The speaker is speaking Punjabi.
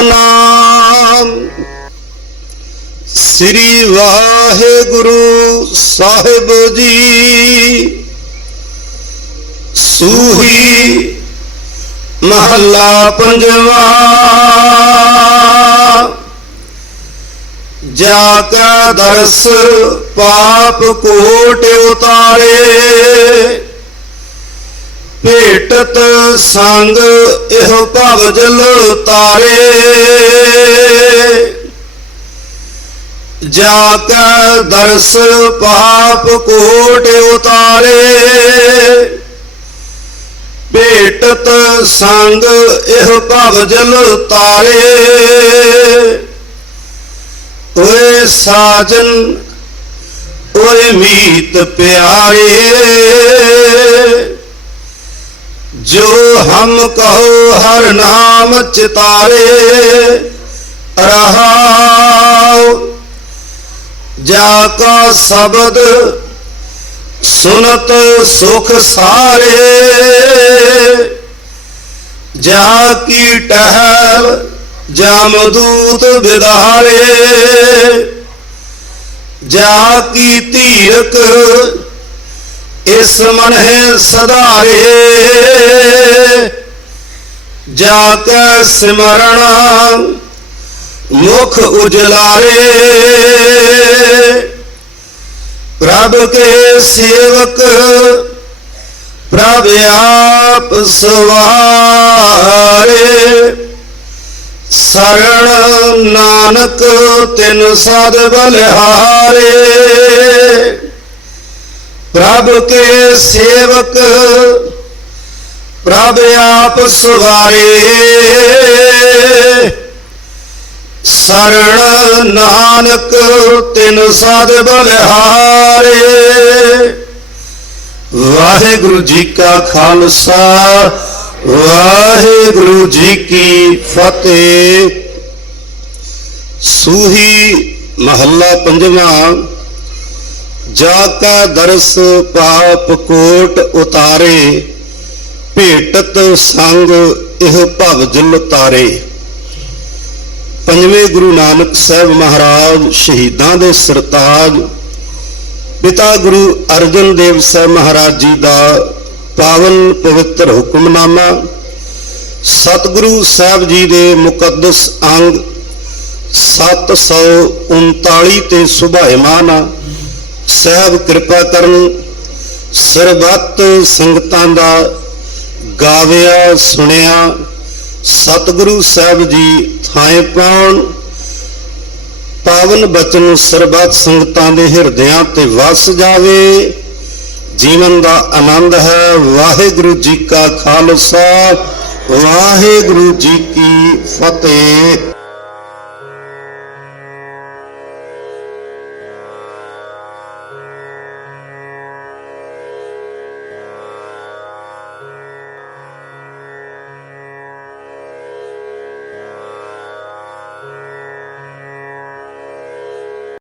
ਸਤਨਾਮ। ਸ੍ਰੀ ਵਾਹਿਗੁਰੂ ਸਾਹਿਬ ਜੀ ਸੂਹੀ ਮਹੱਲਾ ਪੰਜਵਾ। ਜਾ ਕਾ ਦਰਸ ਪਾਪ ਕੋਟ ਉਤਾਰੇ। ਭੇਟਤ ਸੰਗ, ਇਹੋ ਭਵ ਜਲ ਤਾਰੇ। ਜਾ ਕਾ ਦਰਸ ਪਾਪ ਕੋਟ ਉਤਾਰੇ। ਭੇਟਤ ਸੰਗ, ਇਹ ਭਵ ਜਲ ਤਾਰੇ। ਓਏ ਸਾਜਨ, ਓਏ ਮੀਤ ਪਿਆਰੇ। ਜੋ ਹਮ ਕਹੋ ਹਰ ਨਾਮ ਚਿਤਾਰੇ, ਰਹਾਉ। ਜਾ ਕਾ ਸ਼ਬਦ ਸੁਨਤ ਸੁਖ ਸਾਰੇ, ਜਾ ਕੀ ਟਹਿਲ ਜਾਮਦੂਤ ਵਿਦਾਰੇ, ਜਾ ਕੀ ਧੀਰਕ ਇਸ ਮਨ ਹੈ ਸਦਾਰੇ ਜਾ ਕੈ ਸਿਮਰਣ, ਮੁਖ ਉਜਲਾਰੇ। ਪ੍ਰਭ ਕੇ ਸੇਵਕ, ਪ੍ਰਭ ਆਪ ਸਵਾਰੇ। ਸਰਣ ਨਾਨਕ ਤਿਨ ਸਦ ਬਲਿਹਾਰੇ। ਪ੍ਰਭ ਕੇ ਸੇਵਕ, ਪ੍ਰਭ ਆਪ ਸਵਾਰੇ। ਸਰਣ ਨਾਨਕ ਤਿਨ ਸਦ ਬਲਿਹਾਰੇ। ਵਾਹਿਗੁਰੂ ਜੀ ਕਾ ਖਾਲਸਾ, ਵਾਹਿਗੁਰੂ ਜੀ ਕੀ ਫਤਿਹ। ਸੂਹੀ ਮਹੱਲਾ ਪੰਜਵਾਂ ਜਾ ਕਾ ਦਰਸ ਪਾਪ ਕੋਟ ਉਤਾਰੇ, ਭੇਟਤ ਸੰਗ ਇਹ ਭਵ ਤਾਰੇ ਪੰਜਵੇਂ ਗੁਰੂ ਨਾਨਕ ਸਾਹਿਬ ਮਹਾਰਾਜ ਸ਼ਹੀਦਾਂ ਦੇ ਸਰਤਾਜ, ਪਿਤਾ ਗੁਰੂ ਅਰਜਨ ਦੇਵ ਸਾਹਿਬ ਮਹਾਰਾਜ ਜੀ ਦਾ ਪਾਵਨ ਪਵਿੱਤਰ ਹੁਕਮਨਾਮਾ, ਸਤਿਗੁਰੂ ਸਾਹਿਬ ਜੀ ਦੇ ਮੁਕੱਦਸ ਅੰਗ 739 ਤੇ ਸੁਭਾਇਮਾਨ ਆ ਸਾਹਿਬ ਕਿਰਪਾ ਕਰਨ ਸਰਬੱਤ ਸੰਗਤਾਂ ਦਾ ਗਾਵਿਆ, ਸੁਣਿਆ, ਸਤਿਗੁਰੂ ਸਾਹਿਬ ਜੀ ਥਾਂ ਪਾਉਣ। ਪਾਵਨ ਬਚਨ ਸਰਬੱਤ ਸੰਗਤਾਂ ਦੇ ਹਿਰਦਿਆਂ ਤੇ ਵਸ ਜਾਵੇ। ਜੀਵਨ ਦਾ ਆਨੰਦ ਹੈ। ਵਾਹਿਗੁਰੂ ਜੀ ਕਾ ਖਾਲਸਾ। ਵਾਹਿਗੁਰੂ ਜੀ ਕੀ ਫਤਿਹ।